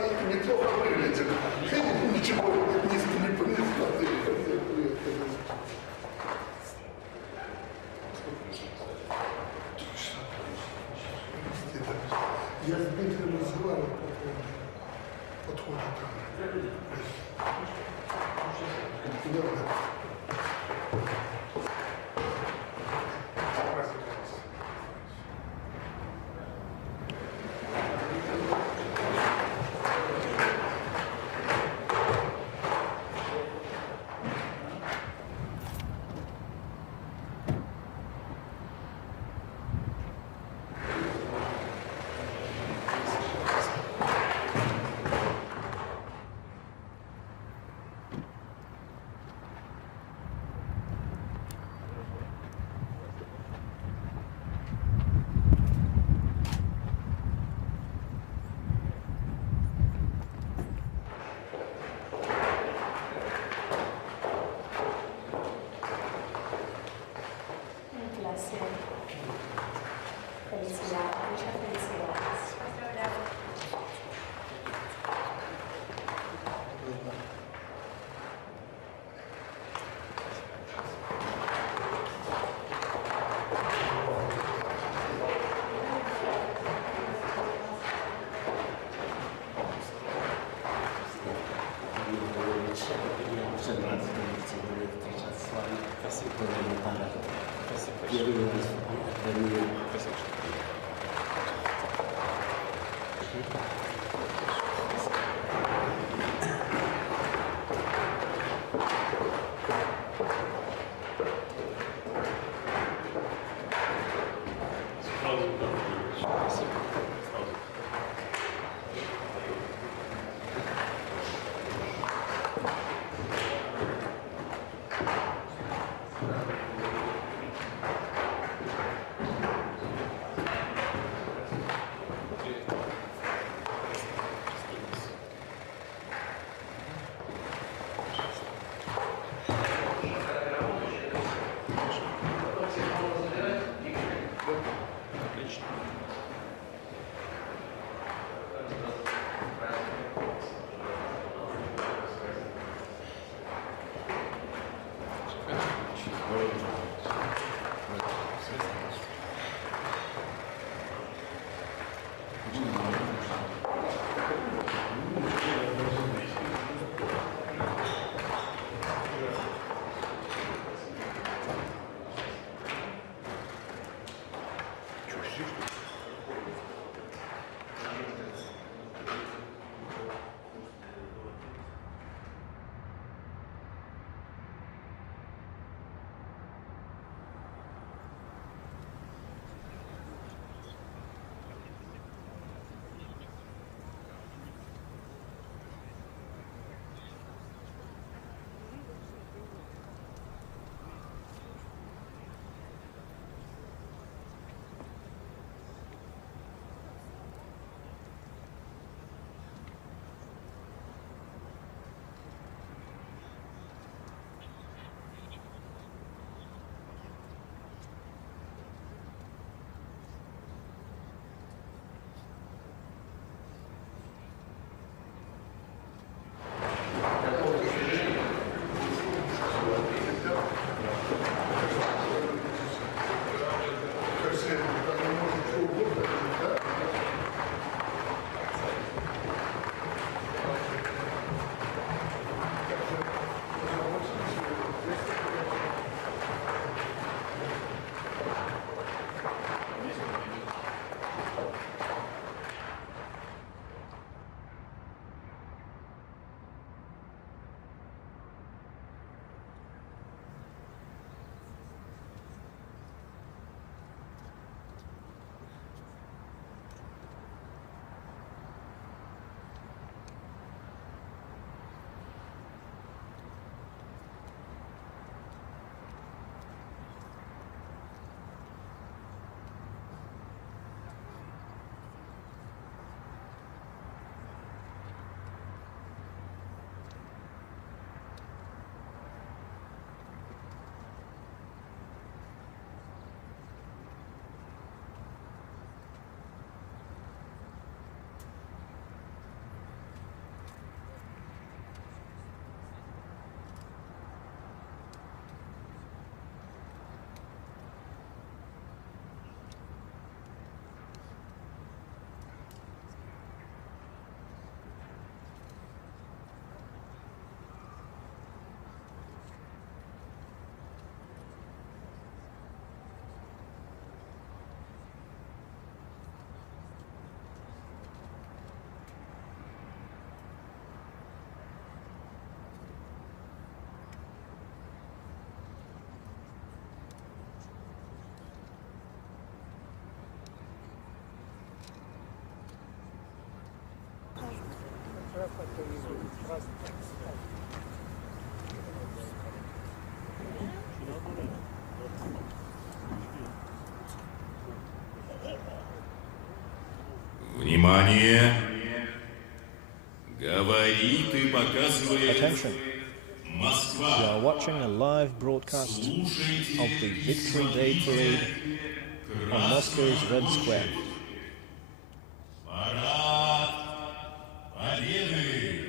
неплохо выглядит. Ничего не смотри. Я с Дмитрием разговаривал по поводу подхода там. Felicidades, muchas felicidades. Внимание! Говорит и показывает Attention, you Москва. are watching a live broadcast of the Victory Day Parade on Moscow's Red Square. Парад Победы!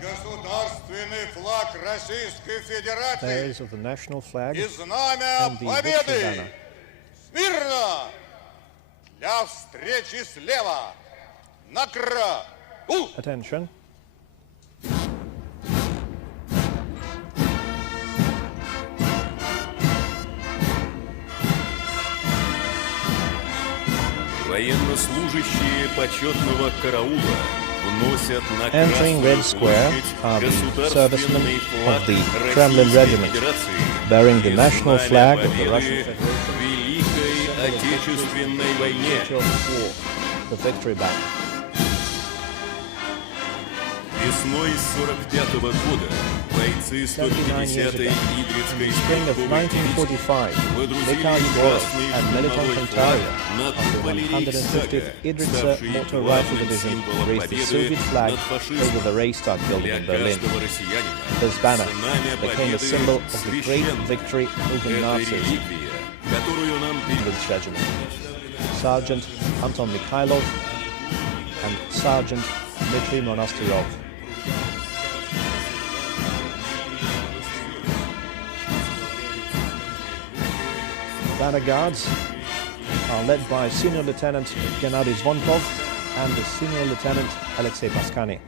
Государственный флаг Российской Федерации Players of the national flag и знамя and the victory победы. banner. Смирно! Для встречи слева. Накра! Attention, Военнослужащие почетного караула вносят на Entering Красную Red Square are the государственный servicemen флаг of the Kremlin Российской Regiment, Федерации bearing the и national знамя flag of the победы Russian Federation. в Великой Отечественной войне. Picture of war, the victory banner. Весной 45-го года бойцы 79 years 150-й ago, Идрицкой in the spring of стрелковой 1945, выдрузили Mikhail Gorbachev красный and Melitон штурмовой флаг Kontaria над of the куполи 150th Рейхстага, Idritsa ставший Motor Rifle главным Division символом raised the победы Soviet flag над over фашизмом. the Reichstag building Для in Berlin. каждого россиянина This banner знамя became a победы symbol of the great священно. victory over Это Nazis реликвия, которую нам with regiment. Sergeant Anton Mikhailov and Sergeant Dmitry Monastyryov. Banner guards are led by Senior Lieutenant Gennady Zvonkov and the Senior Lieutenant Alexei Paskany.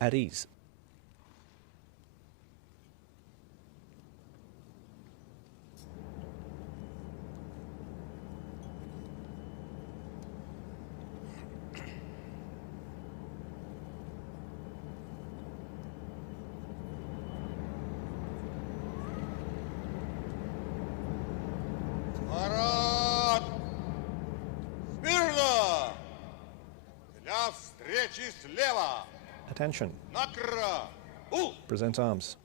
at ease. Марат! Смирно! Для встречи слева! Attention, Накра! У! present arms.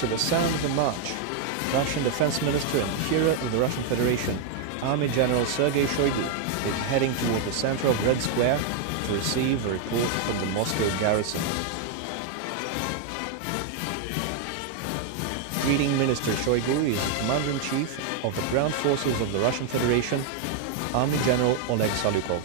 To the sound of the march, Russian Defense Minister and Führer of the Russian Federation, Army General Sergei Shoigu, is heading toward the center of Red Square to receive a report from the Moscow garrison. Greeting Minister Shoigu is the Commander-in-Chief of the Ground Forces of the Russian Federation, Army General Oleg Salyukov.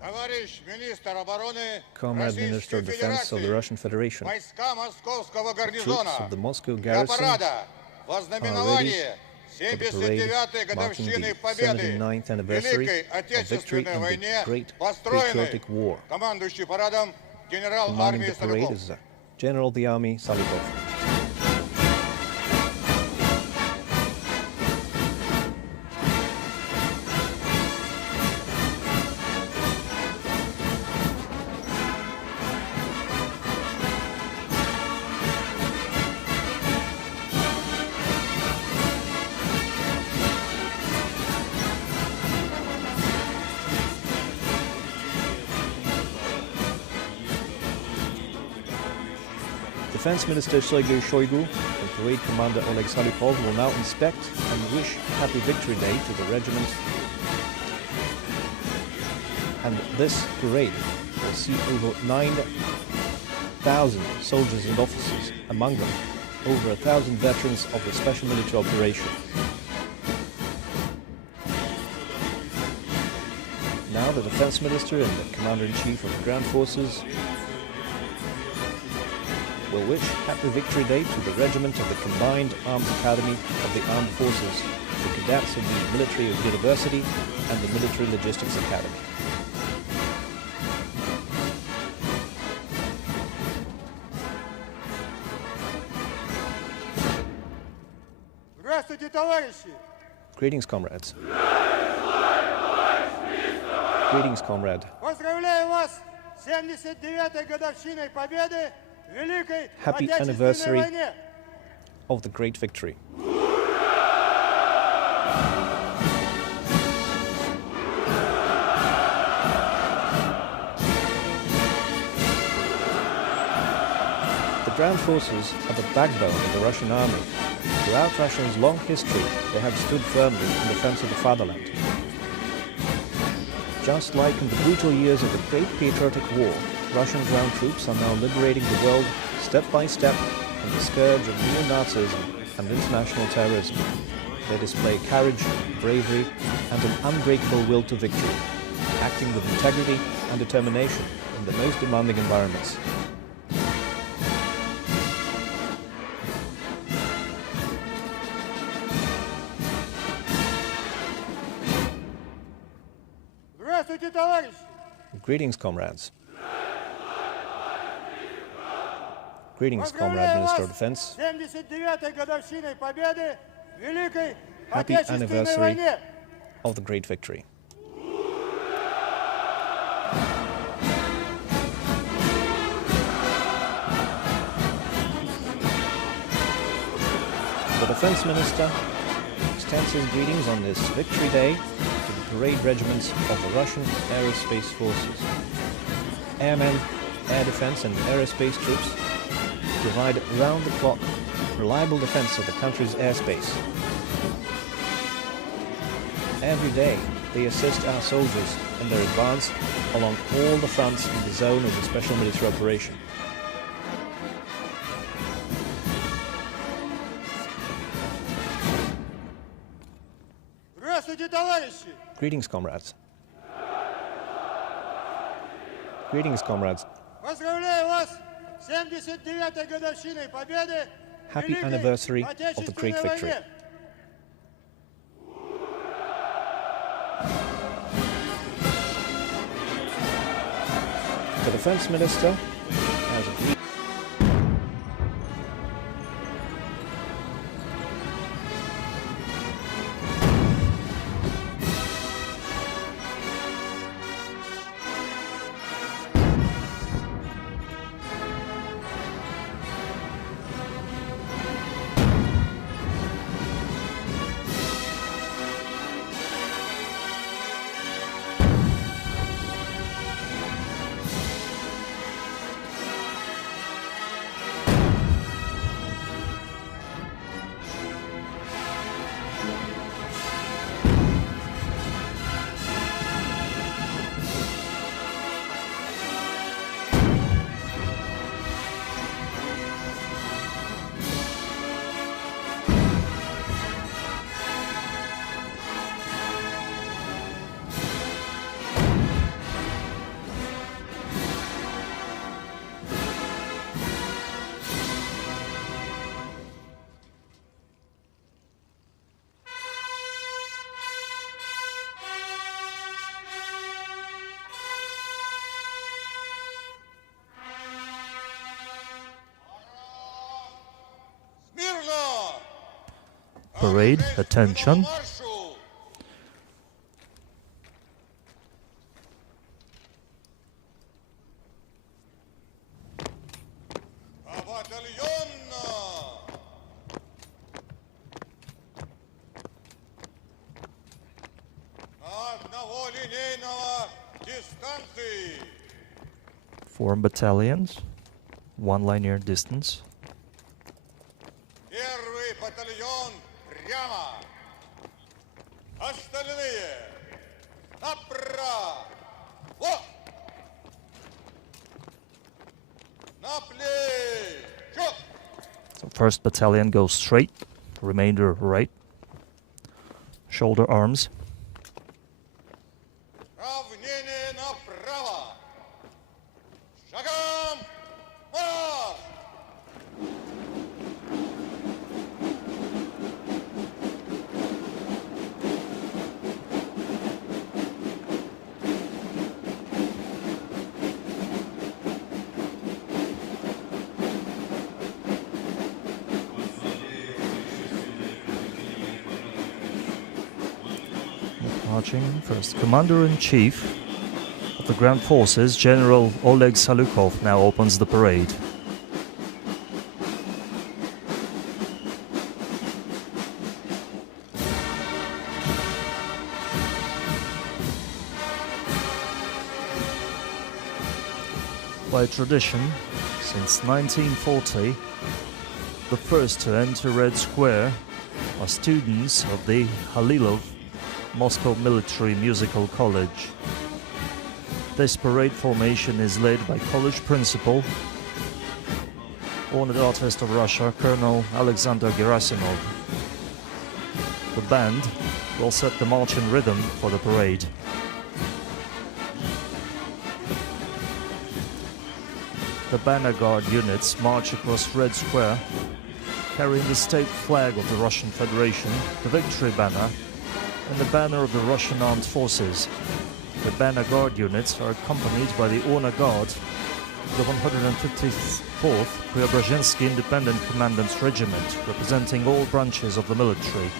Товарищ министр обороны Comrade Minister of Defense of the Russian Federation, войска московского troops гарнизона of the Moscow для garrison парада во знаменование for the parade 79-й marking годовщины the победы 79th в anniversary Великой of victory Отечественной in войне, the Great построены Patriotic War. командующий парадом генерал Commanding армии the parade Салюков. is General of the Army Salyukov. Defense Minister Sergei Shoigu and Parade Commander Oleg Salyukov will now inspect and wish Happy Victory Day to the regiment. And this parade will see over 9,000 soldiers and officers, among them over 1,000 veterans of the Special Military Operation. Now the Defense Minister and the Commander-in-Chief of the Ground Forces will wish Happy Victory Day to the regiment of the Combined Arms Academy of the Armed Forces, the cadets of the Military University and the Military Logistics Academy. Здравствуйте, товарищи! Greetings, comrades. Greetings, comrade. Поздравляю вас с 79-й годовщиной победы в Великой Happy Отечественной anniversary войне! of the great victory. The ground forces are the backbone of the Russian army. Throughout Russia's long history, they have stood firmly in defense of the fatherland. Just like in the brutal years of the Great Patriotic War, Russian ground troops are now liberating the world step by step from the scourge of neo-Nazism and international terrorism. They display courage, bravery, and an unbreakable will to victory, acting with integrity and determination in the most demanding environments. Здравствуйте, товарищи! Greetings, comrades. Greetings, Comrade Поздравляю Minister вас of Defense. с 79-й годовщиной победы в Великой Happy Отечественной anniversary войне! of the great victory. The Defense Minister extends his greetings on this Victory Day to the parade regiments of the Russian Aerospace Forces. Airmen, air defense and aerospace troops provide round-the-clock, reliable defense of the country's airspace. Every day, they assist our soldiers in their advance along all the fronts in the zone of the Special Military Operation. товарищи! Greetings, comrades. Greetings, comrades. Поздравляю вас с 79-й годовщиной победы в Happy Великой anniversary of the Отечественной great victory. войне. The defense minister has agreed. Смирно! Parade, attention. Маршу! Батальонно! Одного линейного дистанции! Form battalions, one linear distance. Первый батальон прямо. Остальные направо. На плечо. So first battalion goes straight, remainder right. Shoulder arms. Равнение направо. Шагом марш. Marching first. Commander-in-Chief of the Ground Forces, General Oleg Salukov, now opens the parade. By tradition, since 1940, the first to enter Red Square are students of the Halilov Moscow Military Musical College. This parade formation is led by college principal, honored artist of Russia, Colonel Alexander Gerasimov. The band will set the marching rhythm for the parade. The Banner Guard units march across Red Square, carrying the state flag of the Russian Federation, the Victory Banner, and the banner of the Russian Armed Forces. The Banner Guard units are accompanied by the Honor Guard, the 154th Preobrazhensky Independent Commandant's Regiment, representing all branches of the military,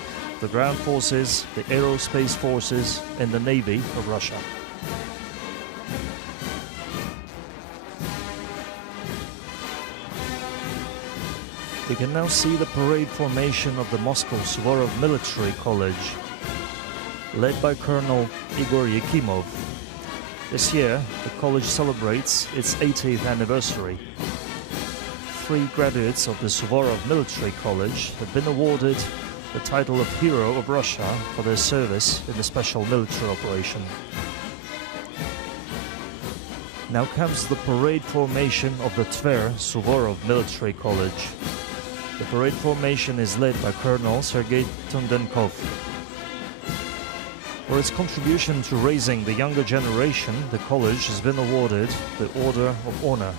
the Ground Forces, the Aerospace Forces, and the Navy of Russia. We can now see the parade formation of the Moscow Suvorov Military College, led by Colonel Igor Yakimov. This year, the college celebrates its 80th anniversary. 3 graduates of the Suvorov Military College have been awarded the title of Hero of Russia for their service in the special military operation. Now comes the parade formation of the Tver Suvorov Military College. The parade formation is led by Colonel Sergei Tundenkov. For its contribution to raising the younger generation, the college has been awarded the Order of Honor.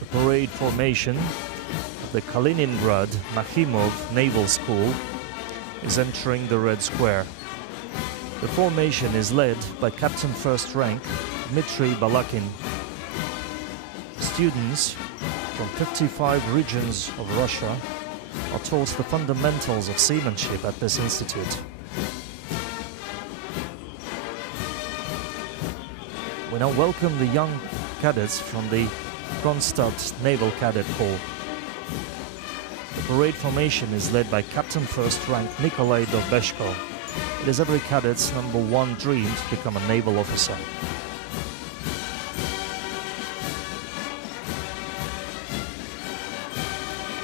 The parade formation of the Kaliningrad Nakhimov Naval School is entering the Red Square. The formation is led by Captain First Rank Dmitry Balakin. Students from 55 regions of Russia are taught the fundamentals of seamanship at this institute. We now welcome the young cadets from the Kronstadt Naval Cadet Corps. The parade formation is led by Captain First Rank Nikolai Dovbeshko. It is every cadet's #1 dream to become a naval officer.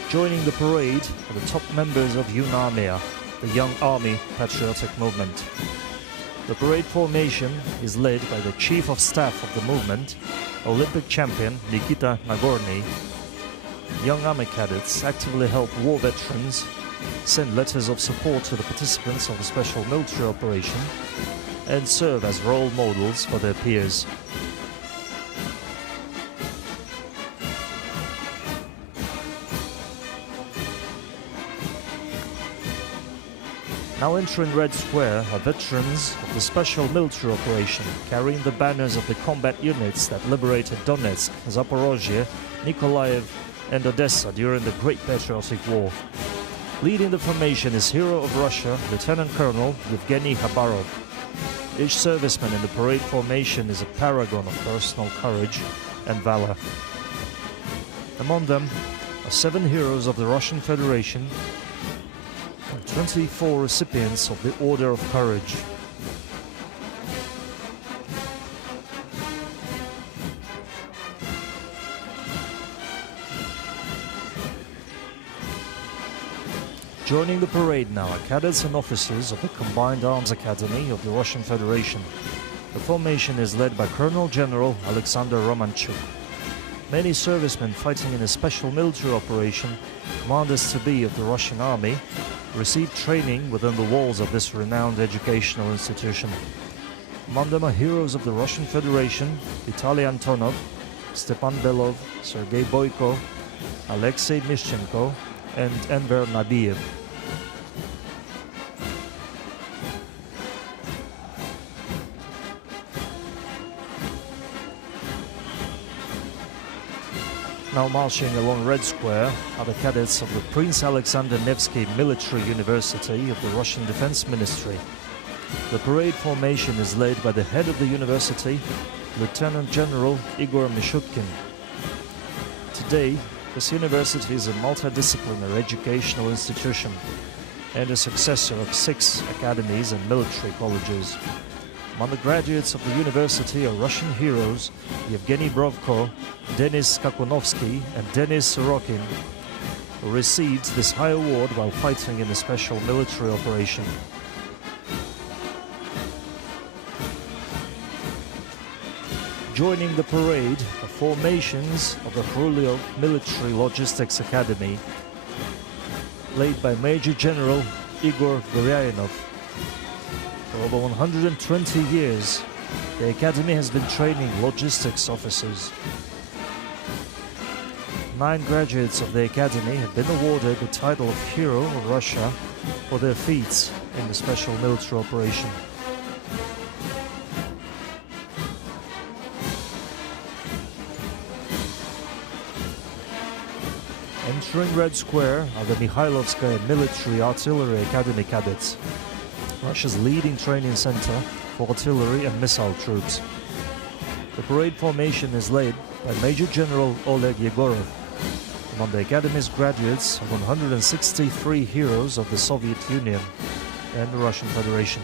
Joining the parade are the top members of UNARMIA, the Young Army Patriotic Movement. The parade formation is led by the Chief of Staff of the movement, Olympic champion Nikita Nagorny. Young Army cadets actively help war veterans, send letters of support to the participants of the special military operation, and serve as role models for their peers. Now entering Red Square are veterans of the special military operation, carrying the banners of the combat units that liberated Donetsk, Zaporozhye, Nikolaev and Odessa during the Great Patriotic War. Leading the formation is hero of Russia, Lieutenant Colonel Yevgeny Khabarov. Each serviceman in the parade formation is a paragon of personal courage and valor. Among them are 7 heroes of the Russian Federation and 24 recipients of the Order of Courage. Joining the parade now are cadets and officers of the Combined Arms Academy of the Russian Federation. The formation is led by Colonel General Alexander Romanchuk. Many servicemen fighting in a special military operation, commanders-to-be of the Russian Army, received training within the walls of this renowned educational institution. Among them are heroes of the Russian Federation, Vitaly Antonov, Stepan Belov, Sergei Boyko, Alexei Mishchenko, and Enver Nabiev. Now marching along Red Square are the cadets of the Prince Alexander Nevsky Military University of the Russian Defense Ministry. The parade formation is led by the head of the university, Lieutenant General Igor Mishutkin. Today, this university is a multidisciplinary educational institution and a successor of 6 academies and military colleges. Among the graduates of the university are Russian heroes Yevgeny Brovko, Denis Kakunovsky and Denis Sorokin, who received this high award while fighting in a special military operation. Joining the parade are formations of the Khrulyov Military Logistics Academy, led by Major General Igor Guryainov. For over 120 years, the Academy has been training logistics officers. 9 graduates of the Academy have been awarded the title of Hero of Russia for their feats in the special military operation. Entering Red Square are the Mikhailovskaya Military Artillery Academy cadets, Russia's leading training center for artillery and missile troops. The parade formation is led by Major General Oleg Yegorov. Among the Academy's graduates are 163 heroes of the Soviet Union and the Russian Federation.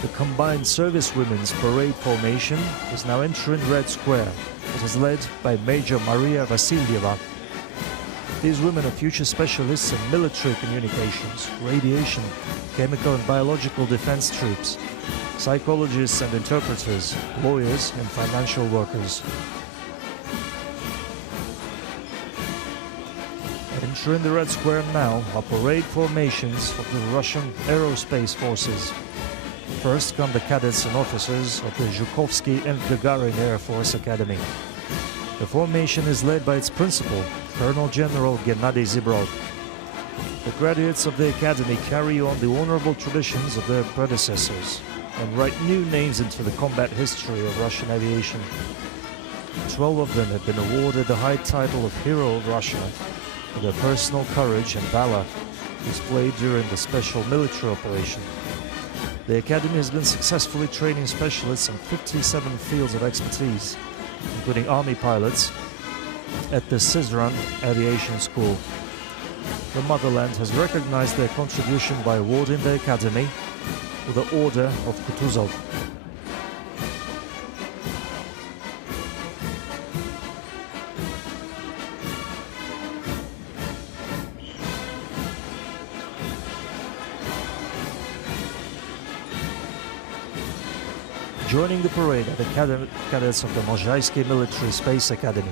The Combined Servicewomen's Parade formation is now entering Red Square. It is led by Major Maria Vasilyeva. These women are future specialists in military communications, radiation, chemical and biological defense troops, psychologists and interpreters, lawyers and financial workers. Entering the Red Square now are parade formations of the Russian Aerospace Forces. First come the cadets and officers of the Zhukovsky and Gagarin Air Force Academy. The formation is led by its principal, Colonel General Gennady Zibrov. The graduates of the academy carry on the honorable traditions of their predecessors and write new names into the combat history of Russian aviation. 12 of them have been awarded the high title of Hero of Russia for their personal courage and valor displayed during the special military operation. The academy has been successfully training specialists in 57 fields of expertise, including army pilots, at the Syzran Aviation School. The motherland has recognized their contribution by awarding the academy with the Order of Kutuzov. Joining the parade are the cadets of the Możaisky Military Space Academy.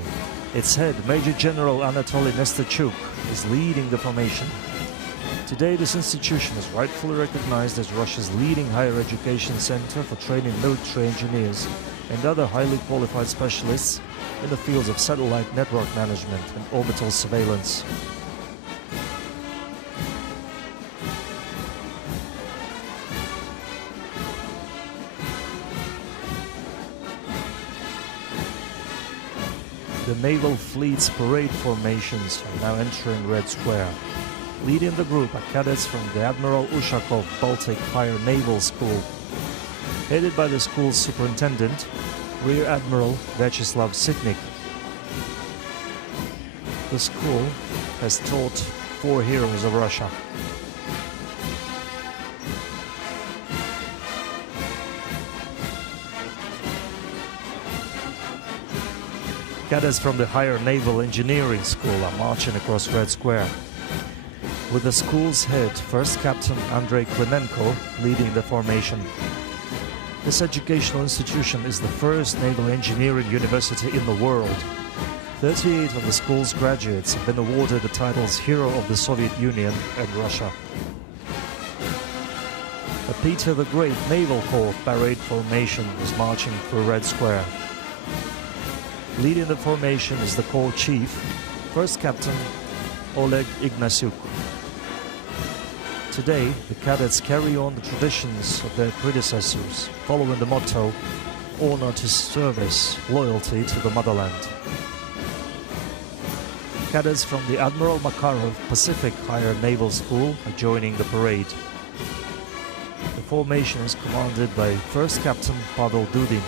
Its head, Major General Anatoly Nesterchuk, is leading the formation. Today, this institution is rightfully recognized as Russia's leading higher education center for training military engineers and other highly qualified specialists in the fields of satellite network management and orbital surveillance. The Naval Fleet's parade formations are now entering Red Square. Leading the group are cadets from the Admiral Ushakov Baltic Higher Naval School. Headed by the school's superintendent, Rear Admiral Vyacheslav Sitnik. The school has taught 4 heroes of Russia. Cadets from the Higher Naval Engineering School are marching across Red Square, with the school's head, First Captain Andrei Klimenko, leading the formation. This educational institution is the first naval engineering university in the world. 38 of the school's graduates have been awarded the titles Hero of the Soviet Union and Russia. A Peter the Great Naval Corps parade formation is marching through Red Square. Leading the formation is the Corps Chief, First Captain Oleg Ignasiuk. Today, the cadets carry on the traditions of their predecessors, following the motto, honor to service, loyalty to the motherland. Cadets from the Admiral Makarov Pacific Higher Naval School are joining the parade. The formation is commanded by First Captain Pavel Dudin.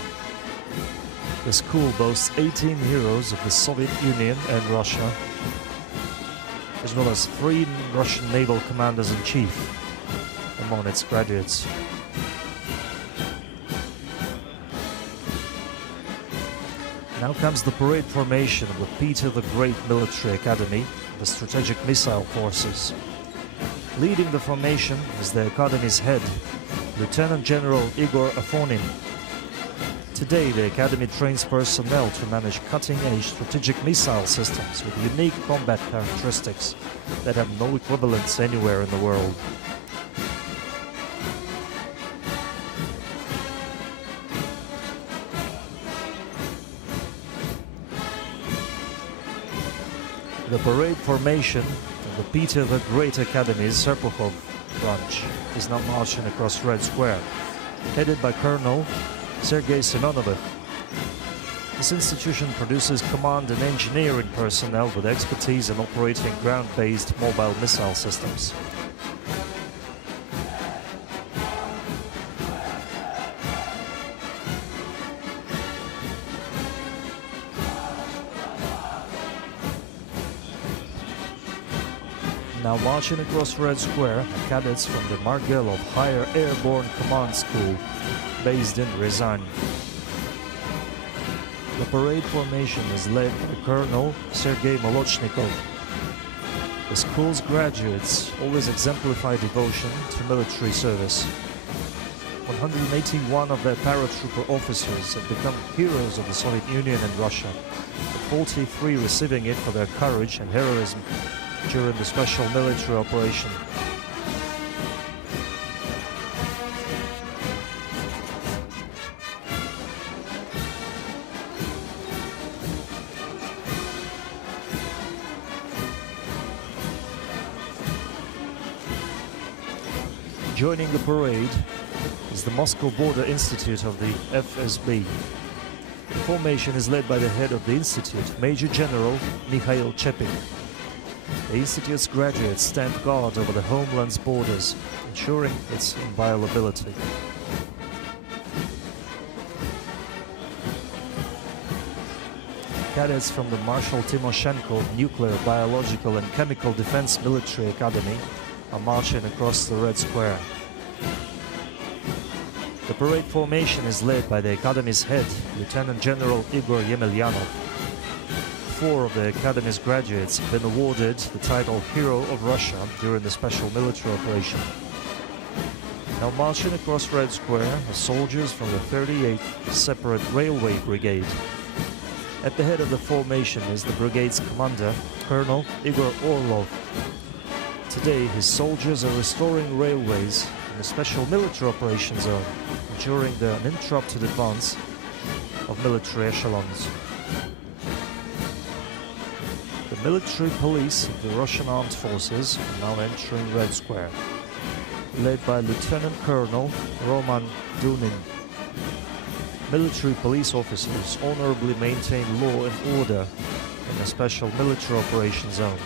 The school boasts 18 heroes of the Soviet Union and Russia, as well as 3 Russian naval commanders-in-chief among its graduates. Now comes the parade formation of the Peter the Great Military Academy, the Strategic Missile Forces. Leading the formation is the Academy's head, Lieutenant General Igor Afonin. Today, the Academy trains personnel to manage cutting-edge strategic missile systems with unique combat characteristics that have no equivalents anywhere in the world. The parade formation of the Peter the Great Academy's Serpukhov branch is now marching across Red Square, headed by Colonel Sergei Semenovich. This institution produces command and engineering personnel with expertise in operating ground-based mobile missile systems. Now marching across Red Square are cadets from the Margelov Higher Airborne Command School, based in Ryazan. The parade formation is led by Colonel Sergei Molochnikov. The school's graduates always exemplify devotion to military service. 181 of their paratrooper officers have become heroes of the Soviet Union and Russia, with 43 receiving it for their courage and heroism. during the special military operation. Joining the parade is the Moscow Border Institute of the FSB. The formation is led by the head of the institute, Major General Mikhail Chepin. The institute's graduates stand guard over the homeland's borders, ensuring its inviolability. Cadets from the Marshal Timoshenko Nuclear, Biological and Chemical Defense Military Academy are marching across the Red Square. The parade formation is led by the Academy's head, Lieutenant General Igor Yemelyanov. 4 of the Academy's graduates have been awarded the title Hero of Russia during the special military operation. Now marching across Red Square are soldiers from the 38th Separate Railway Brigade. At the head of the formation is the brigade's commander, Colonel Igor Orlov. Today, his soldiers are restoring railways in a special military operation zone, ensuring the uninterrupted advance of military echelons. The military police of the Russian Armed Forces are now entering Red Square, led by Lieutenant Colonel Roman Dunin. Military police officers honorably maintain law and order in a special military operation zone.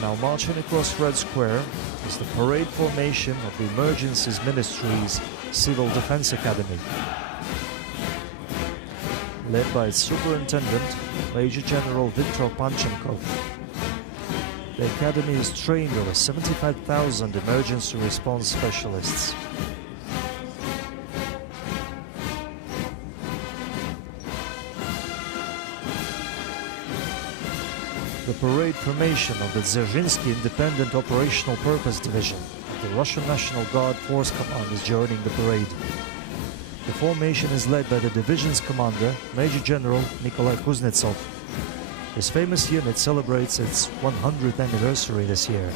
Now marching across Red Square is the parade formation of the Emergencies Ministry's Civil Defense Academy, led by its superintendent, Major General Viktor Panchenkov. The academy has trained over 75,000 emergency response specialists. The parade formation of the Dzerzhinsky Independent Operational Purpose Division of the Russian National Guard Force Command is joining the parade. The formation is led by the division's commander, Major General Nikolai Kuznetsov. This famous unit celebrates its 100th anniversary this year.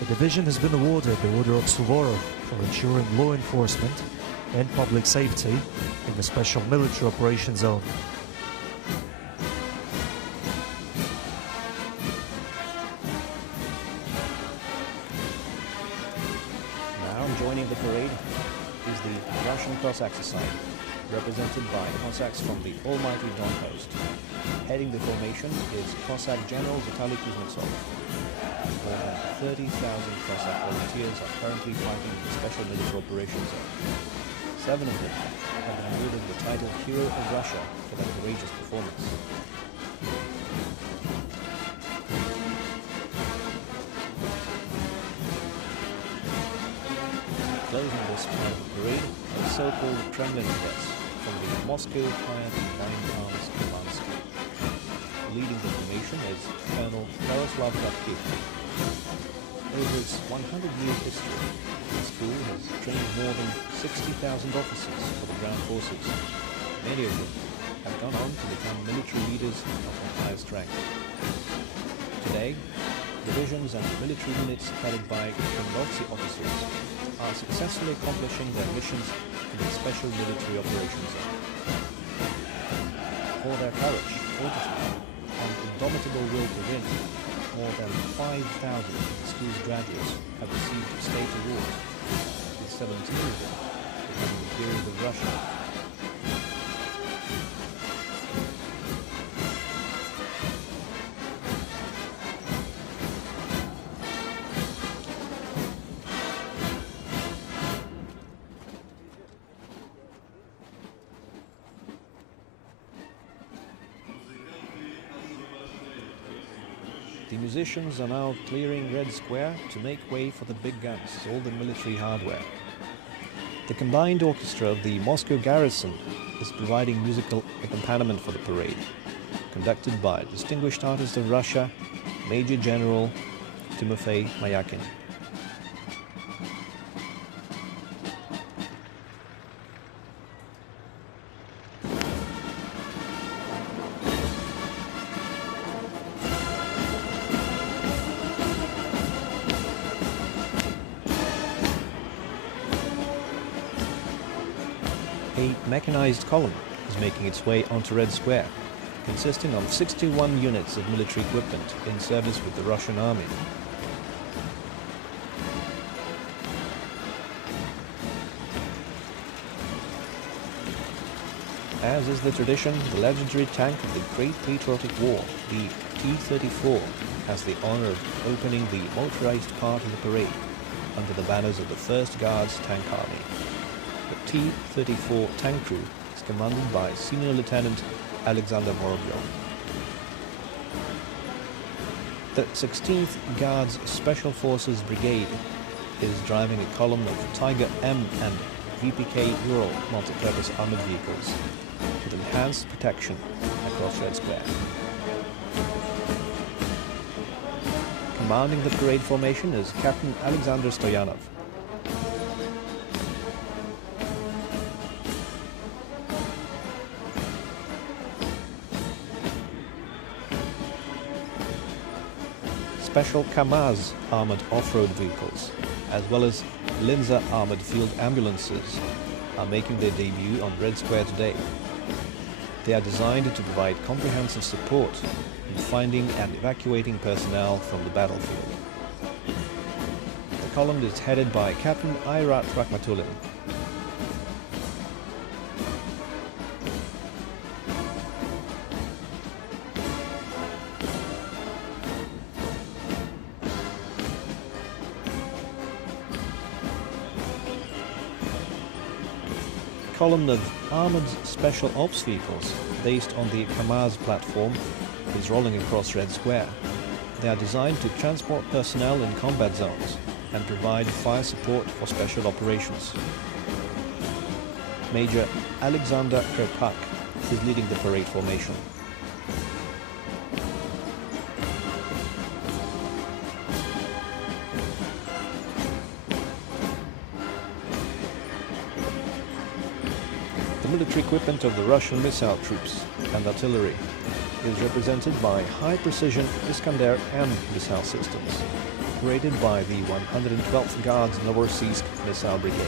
The division has been awarded the Order of Suvorov for ensuring law enforcement and public safety in the special military operation zone. Joining the parade is the Russian Cossack Society, represented by Cossacks from the Almighty Don Coast. Heading the formation is Cossack General Vitaly Kuznetsov. More than 30,000 Cossack volunteers are currently fighting in the special military operations zone. 7 of them have been awarded the title Hero of Russia for their courageous performance. Closing this part of the parade are the so-called Kremlin cadets from the Moscow Fire Combined Arms Command School. Leading the formation is Colonel Yaroslav Kotkin. Over its 100-year history, the school has trained more than 60,000 officers for the ground forces. Many of them have gone on to become military leaders of the highest rank. Today, divisions and military units headed by Komsomolцы officers are successfully accomplishing their missions in the special military operations zone. For their courage, fortitude, and indomitable will to win, more than 5,000 of the school's graduates have received state awards, with 17 of them becoming heroes of Russia. The musicians are now clearing Red Square to make way for the big guns, all the military hardware. The combined orchestra of the Moscow Garrison is providing musical accompaniment for the parade, conducted by distinguished artist of Russia, Major General Timofey Mayakin. A mechanized column is making its way onto Red Square, consisting of 61 units of military equipment in service with the Russian army. As is the tradition, the legendary tank of the Great Patriotic War, the T-34, has the honor of opening the motorized part of the parade under the banners of the 1st Guards Tank Army. The T-34 tank crew is commanded by Senior Lieutenant Alexander Vorobyov. The 16th Guards Special Forces Brigade is driving a column of Tiger M and VPK Ural multi-purpose armored vehicles with enhanced protection across Red Square. Commanding the parade formation is Captain Alexander Stoyanov. Special Kamaz armored off-road vehicles, as well as Linza armored field ambulances, are making their debut on Red Square today. They are designed to provide comprehensive support in finding and evacuating personnel from the battlefield. The column is headed by Captain Ayrat Rakhmatulin. Column of armored special ops vehicles based on the Kamaz platform is rolling across Red Square. They are designed to transport personnel in combat zones and provide fire support for special operations. Major Alexander Kirpak is leading the parade formation. The military equipment of the Russian missile troops and artillery is represented by high-precision Iskander-M missile systems, operated by the 112th Guards Novorossiysk Missile Brigade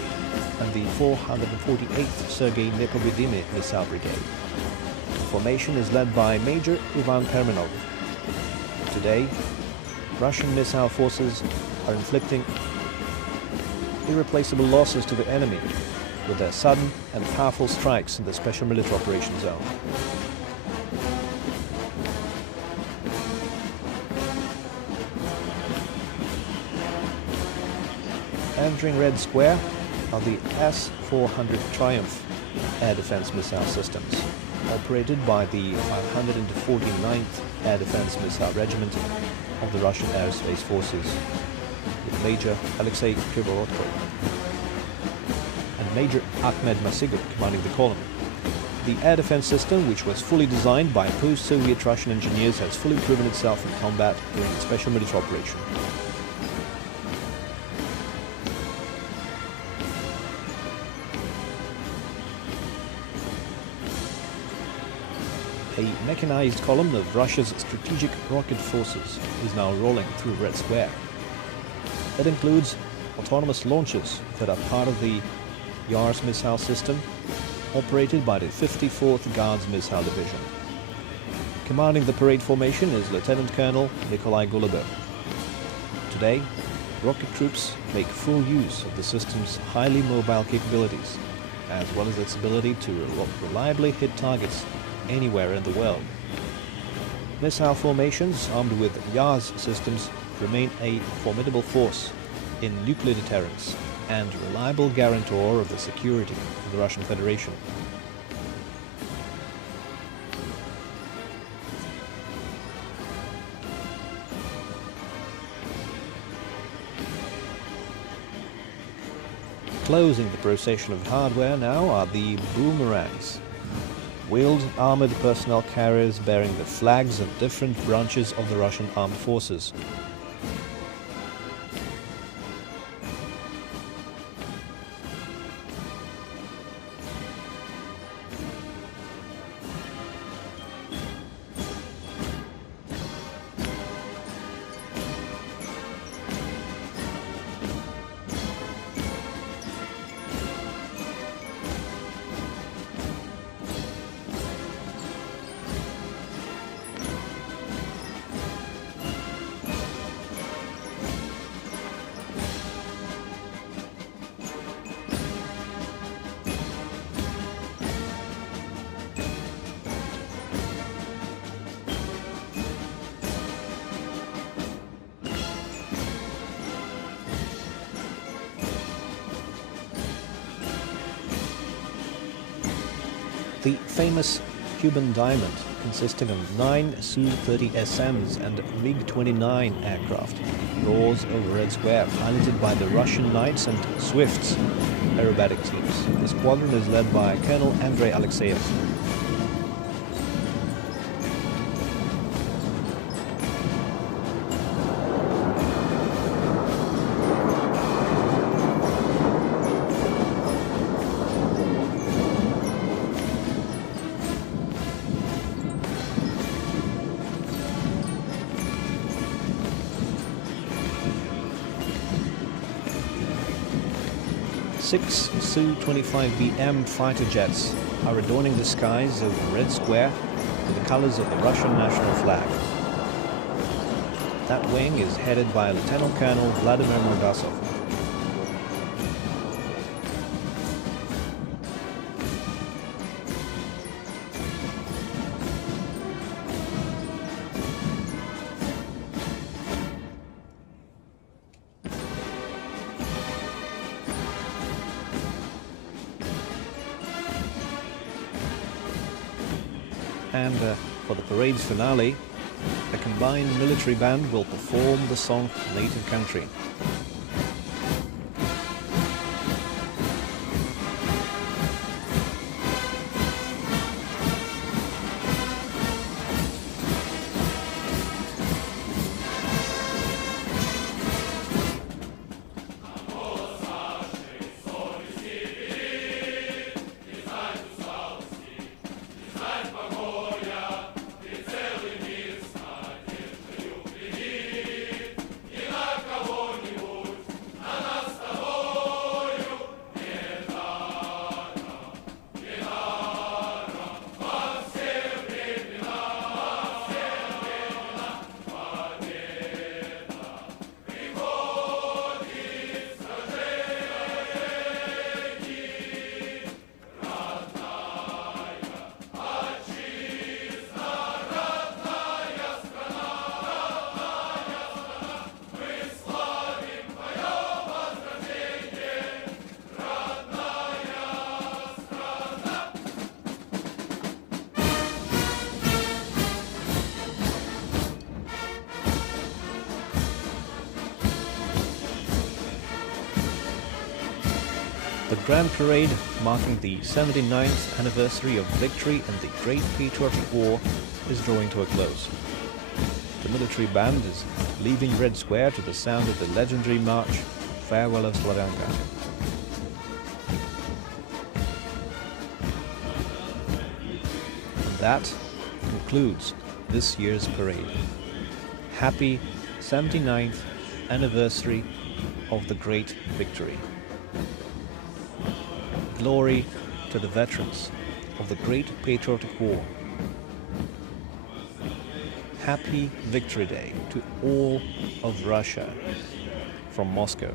and the 448th Sergei Nepobedimy Missile Brigade. The formation is led by Major Ivan Perminov. Today, Russian missile forces are inflicting irreplaceable losses to the enemy with their sudden and powerful strikes in the Special Military Operations Zone. Entering Red Square are the S-400 Triumph air defense missile systems, operated by the 549th Air Defense Missile Regiment of the Russian Aerospace Forces, with Major Alexei Krivorotko and Major Ahmed Masigov commanding the column. The air defense system, which was fully designed by post-Soviet Russian engineers, has fully proven itself in combat during the Special Military Operation. A mechanized column of Russia's strategic rocket forces is now rolling through Red Square. It includes autonomous launchers that are part of the Yars missile system, operated by the 54th Guards Missile Division. Commanding the parade formation is Lieutenant Colonel Nikolai Golubov. Today, rocket troops make full use of the system's highly mobile capabilities, as well as its ability to reliably hit targets anywhere in the world. Missile formations armed with Yars systems remain a formidable force in nuclear deterrence and reliable guarantor of the security of the Russian Federation. Closing the procession of hardware now are the boomerangs, wheeled armored personnel carriers bearing the flags of different branches of the Russian armed forces. The famous Cuban Diamond, consisting of 9 Su-30 SMs and MiG-29 aircraft, roars over Red Square, piloted by the Russian Knights and Swifts aerobatic teams. The squadron is led by Colonel Andrei Alexeyev. Six Su-25BM fighter jets are adorning the skies over Red Square with the colors of the Russian national flag. That wing is headed by Lieutenant Colonel Vladimir Mordasov. And for the parade's finale, the combined military band will perform the song Native Country. The Grand Parade, marking the 79th anniversary of victory in the Great Patriotic War, is drawing to a close. The military band is leaving Red Square to the sound of the legendary march, Farewell of Slavyanka. And that concludes this year's parade. Happy 79th anniversary of the great victory. Glory to the veterans of the Great Patriotic War. Happy Victory Day to all of Russia from Moscow.